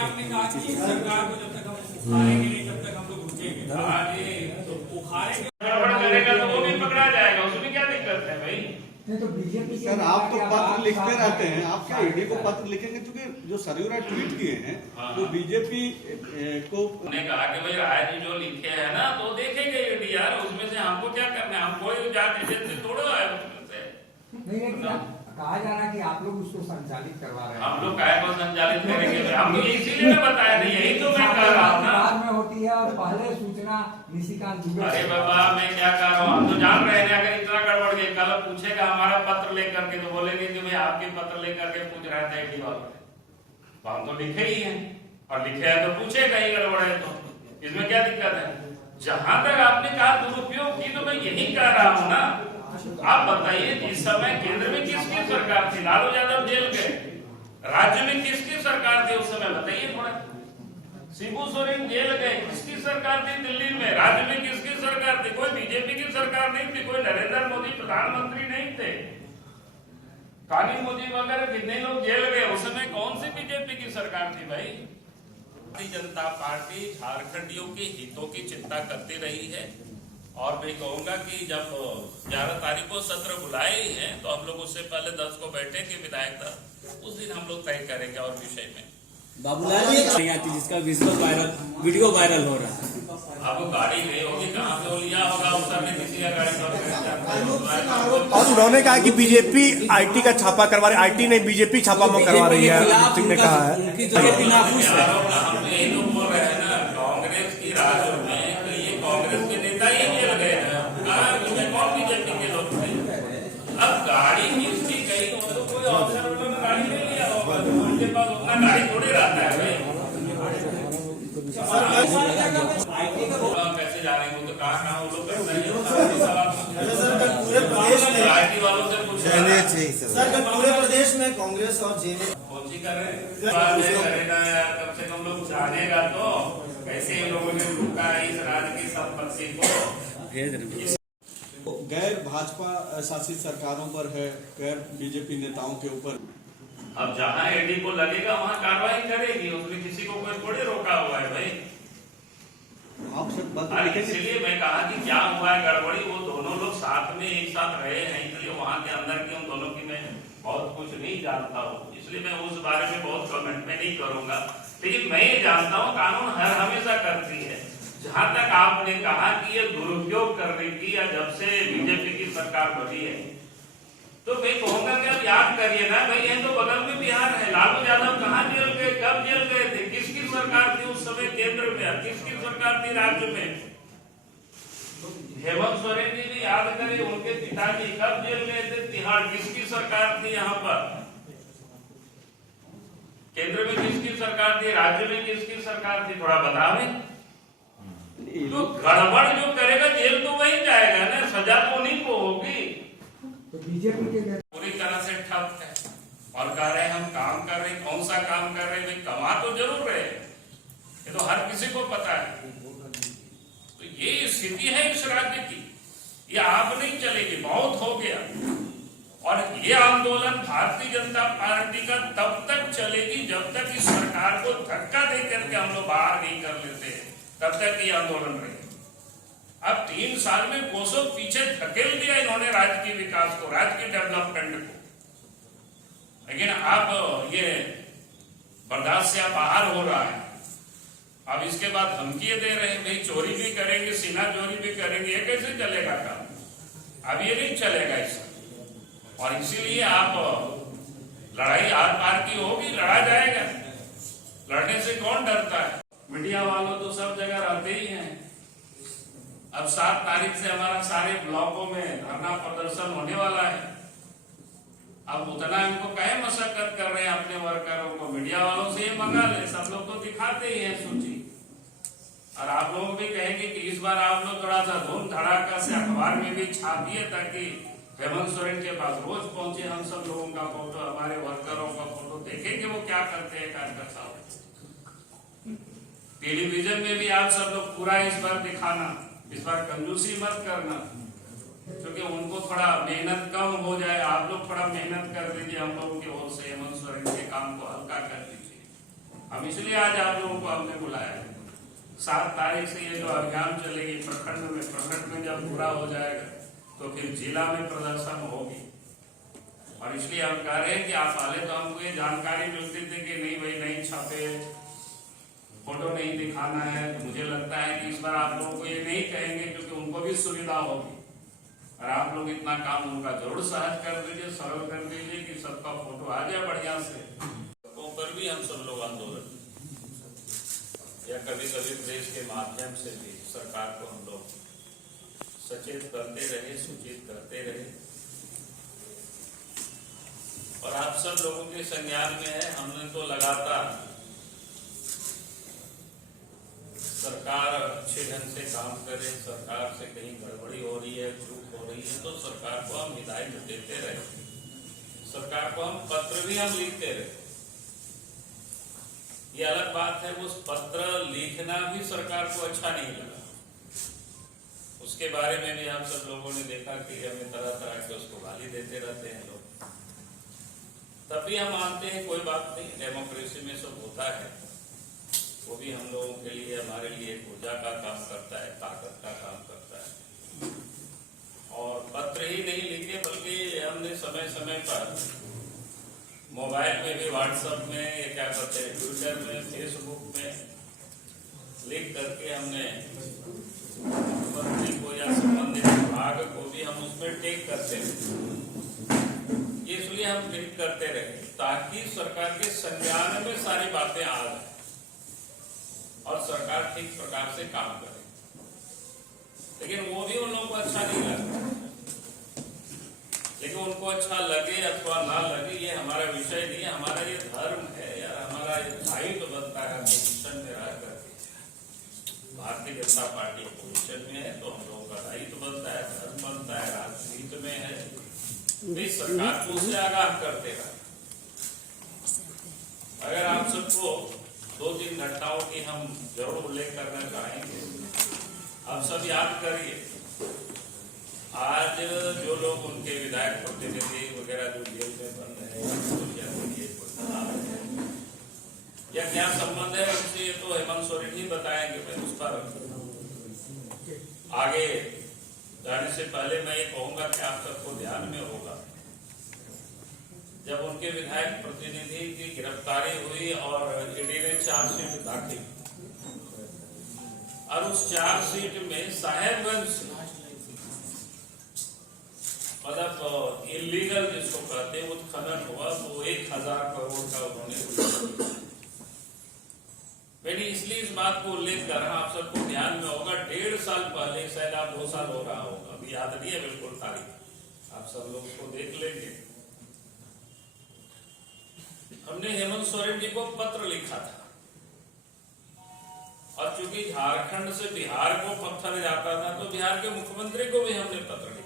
आपने कहा कि सरकार को जब तक हम उखाड़ेंगे नहीं तब तक हम लोग रुकेंगे। तो उखाड़ेंगे गड़बड़ करेगा तो वो भी पकड़ा जाएगा, उसमें क्या दिक्कत है भाई? नहीं तो बीजेपी सर आप तो पत्र लिखते रहते हैं, आप क्या ईडी को पत्र लिखेंगे? क्योंकि जो सरयू राय ट्वीट किए हैं तो बीजेपी को उन्होंने कहा कि भाई राय जी जो लिखे हैं ना तो देखेंगे ईडी यार, उसमें से हमको क्या करना है? हम कोई जांच एजेंसी थोड़ा है उसमें से। नहीं लेकिन कहा जा रहा है कि आप लोग उसको संचालित करवा रहे हैं। हम लोग काय को संचालित करेंगे? हम तो इसीलिए मैं बताया नहीं, यही तो मैं कह रहा हूँ ना। बाद में होती है और पहले सूचना निशिकांत दुबे। अरे बाबा मैं क्या कह रहा हूँ, हम तो जान रहे हैं अगर इतना गड़बड़ गया कल पूछेगा हमारा पत्र लेकर के तो बोलेंगे कि भाई आपके पत्र लेकर के पूछ रहा था ईडी वालों ने। हम तो लिखे ही हैं और लिखे हैं तो पूछेगा ही गड़बड़ है तो इसमें क्या दिक्कत है? जहां तक आपने कहा दुरुपयोग की तो मैं यही कह रहा हूँ ना। आप बताइए इस समय केंद्र में किसकी सरकार थी? लालू यादव जेल गए, राज्य में किसकी सरकार थी उस समय बताइए थोड़ा? शिबू सोरेन जेल गए, किसकी सरकार थी दिल्ली में? राज्य में किसकी सरकार थी? कोई बीजेपी की सरकार नहीं थी, कोई नरेंद्र मोदी प्रधानमंत्री नहीं थे। कानी मोदी वगैरह कितने लोग जेल गए, उस समय कौन सी बीजेपी की सरकार थी भाई? भारतीय जनता पार्टी झारखंडियों के हितों की चिंता करती रही है और मैं कहूंगा कि जब 11 तारीख को सत्र बुलाए ही हैं तो हम लोग उससे पहले 10 को बैठेंगे विधायक दल, उस दिन हम लोग तय करेंगे और विषय में। बाबूलाल नहीं आती जिसका वीडियो वायरल हो रहा है। आपको गाड़ी गई होगी, कहाँ पे लिया होगा, उतरने किसी का गाड़ी और उन्होंने कहा कि बीजेपी आईटी का छापा करवा रही, आईटी नहीं बीजेपी छापा करवा रही है, सिंह ने कहा है। बीजेपी नाखुश है। हम यही तो बोल रहे हैं ना, कांग्रेस की राजू में तो ये कांग्रेस के नेता ही जेल गए हैं, कौन बीजेपी के लोग थे? अब गाड़ी किसकी गई तो कोई अफसर ने गाड़ी नहीं लिया होगा, उनके पास उतना गाड़ी थोड़ी रहता है भाई। कैसे जा रहे हैं तो कहाँ वो लोग करता है आईटी वालों से पूछ सर पूरे प्रदेश में कांग्रेस और जेने कौन सी कर रहे हैं? करेगा यार, कम से कम लोग जानेगा तो कैसे लोगों ने लूटा है इस राज्य की संपत्ति को। गैर भाजपा शासित सरकारों पर है, गैर बीजेपी नेताओं के ऊपर। अब जहां ईडी को लगेगा वहां कार्रवाई करेगी, उसमें किसी को कोई थोड़े रोका हुआ है भाई। आप सब इसलिए मैं कहा कि क्या हुआ है गड़बड़ी, वो दोनों लोग साथ में एक साथ रहे हैं, इसलिए वहां के अंदर की उन दोनों की मैं बहुत कुछ नहीं जानता हूँ, इसलिए मैं उस बारे में बहुत कमेंट में नहीं करूंगा। लेकिन मैं ये जानता हूँ कानून हर हमेशा करती है। जहां तक आपने कहा कि ये दुरुपयोग करने की या जब से बीजेपी की सरकार बनी है तो मैं कहूंगा कि आप याद करिए ना भाई, ये तो बगल में बिहार है। लालू यादव कहाँ जेल गए, कब जेल गए थे? किसकी सरकार थी उस समय केंद्र में, किसकी सरकार थी राज्य में? हेमंत सोरेन जी भी याद करें, उनके पिताजी कब जेल गए थे तिहाड़, किसकी सरकार थी? यहाँ पर केंद्र में किसकी सरकार थी, राज्य में किसकी सरकार थी? थोड़ा बतावे। तो गड़बड़ जो करेगा जेल तो वही जाएगा ना, सजा तो उन्हीं को होगी। तो बीजेपी के पूरी तरह से ठप है और कह रहे हैं हम काम कर रहे हैं। कौन सा काम कर रहे हैं? कमा तो जरूर रहे, ये तो हर किसी को पता है। तो ये स्थिति है इस राज्य की, ये आप नहीं चलेगी, बहुत हो गया। और ये आंदोलन भारतीय जनता पार्टी का तब तक चलेगी जब तक इस सरकार को धक्का दे करके हम लोग बाहर नहीं कर लेते, तब तक ये आंदोलन रहेगा। अब 3 साल में कोसों पीछे धकेल दिया इन्होंने राज्य के विकास को, राज्य के डेवलपमेंट को, लेकिन अब ये बर्दाश्त से बाहर हो रहा है। अब इसके बाद धमकियां दे रहे हैं भाई चोरी भी करेंगे, सीना चोरी भी करेंगे, ये कैसे चलेगा काम? अब ये नहीं चलेगा इससे। और इसीलिए आप लड़ाई आर पार की होगी, लड़ा जाएगा, लड़ने से कौन डरता है? मीडिया वालों तो सब जगह रहते ही हैं। अब 7 तारीख से हमारा सारे ब्लॉकों में धरना प्रदर्शन होने वाला है। अब उतना इनको कहे मशक्कत कर रहे हैं अपने वर्करों को, मीडिया वालों से ये मंगा ले, सब लोग को दिखाते ही हैं सूची। और आप लोग भी कहेंगे कि इस बार आप लोग थोड़ा सा धूम धड़ाका से अखबार में भी छापिए ताकि हेमंत सोरेन के पास रोज पहुंचे हम सब लोगों का फोटो, हमारे वर्करों का फोटो, देखेंगे वो क्या करते हैं कार्यकर्ताओं। टेलीविजन में भी आप सब लोग पूरा इस बार दिखाना, इस बार कंजूसी मत करना, क्योंकि उनको थोड़ा मेहनत कम हो जाए। आप लोग थोड़ा मेहनत कर दीजिए हम लोगों की ओर से, हेमंत सोरेन के काम को हल्का कर दीजिए। हम इसलिए आज आप लोगों को हमने बुलाया है। 7 तारीख से ये जो अभियान चलेगी प्रखंड में जब पूरा हो जाएगा तो फिर जिला में प्रदर्शन होगी। और इसलिए हम कह रहे हैं कि आप पहले तो हमको ये जानकारी मिलती थी कि नहीं भाई नहीं छापे, फोटो नहीं दिखाना है। तो मुझे लगता है कि इस बार आप लोगों को ये नहीं कहेंगे क्योंकि उनको भी सुविधा होगी। और आप लोग इतना काम उनका जरूर सहज कर दीजिए, सरल कर दीजिए कि सबका फोटो आ जाए बढ़िया से। पर भी हम सब लोग आंदोलन या कभी कभी प्रेस के माध्यम से भी सरकार को हम लोग सचेत करते रहे, सूचित करते रहे। और आप सब लोगों के संज्ञान में है, हमने तो लगातार सरकार अच्छे ढंग से काम करे, सरकार से कहीं गड़बड़ी हो रही है, चूक हो रही है तो सरकार को हम हिदायत देते रहे, सरकार को हम पत्र भी हम लिखते रहे। ये अलग बात है, उस पत्र लिखना भी सरकार को अच्छा नहीं लगा। उसके बारे में भी आप सब लोगों ने देखा कि हमें तरह तरह के उसको गाली देते रहते हैं लोग। तब भी हम मानते हैं कोई बात नहीं, डेमोक्रेसी में सब होता है। वो भी हम लोगों के लिए, हमारे लिए ऊर्जा का काम करता है, ताकत का काम करता है। और पत्र ही नहीं लिखे बल्कि हमने समय समय पर मोबाइल में भी, व्हाट्सएप में, या क्या करते हैं ट्विटर में, फेसबुक में लिख करके हमने मुख्यमंत्री को या संबंधित विभाग को भी हम उसमें टेक करते रहे। इसलिए हम ट्वीट करते रहे ताकि सरकार के संज्ञान में सारी बातें आ जाए और सरकार ठीक प्रकार से काम करे। लेकिन वो भी उन लोगों को अच्छा नहीं लगा। लेकिन उनको अच्छा लगे अथवा ना लगे ये हमारा विषय नहीं है, हमारा ये धर्म है यार, हमारा ये दायित्व बनता है पोजिशन में रह करके। भारतीय जनता पार्टी पोजिशन में है तो हम लोगों का दायित्व बनता है, धर्म बनता है, राजनीति में है, इस सरकार को उससे आगाह करते रहे। अगर आप सबको 2-3 घटनाओं की हम जरूर उल्लेख करना चाहेंगे। आप सब याद करिए, आज जो लोग उनके विधायक प्रतिनिधि वगैरह जो जेल में बंद है या क्या संबंध है उनसे, ये तो हेमंत सोरेन ही बताएंगे। मैं उस पर आगे जाने से पहले मैं ये कहूंगा कि आप सबको ध्यान में होगा, जब उनके विधायक प्रतिनिधि की गिरफ्तारी हुई और ईडी ने चार्जशीट दाखिल, और उस चार्जशीट में साहेबगंज मतलब इलीगल जिसको कहते हैं उत्खनन हुआ तो 1000 करोड़ का उन्होंने। मैंने इसलिए इस बात को उल्लेख कर रहा, आप सबको ध्यान में होगा 1.5 साल पहले, शायद आप 2 साल हो रहा होगा, अभी याद नहीं है बिल्कुल तारीख, आप सब लोग को देख लेंगे। हमने हेमंत सोरेन जी को पत्र लिखा था और चूंकि झारखंड से बिहार को पत्थर जाता था तो बिहार के मुख्यमंत्री को भी हमने पत्र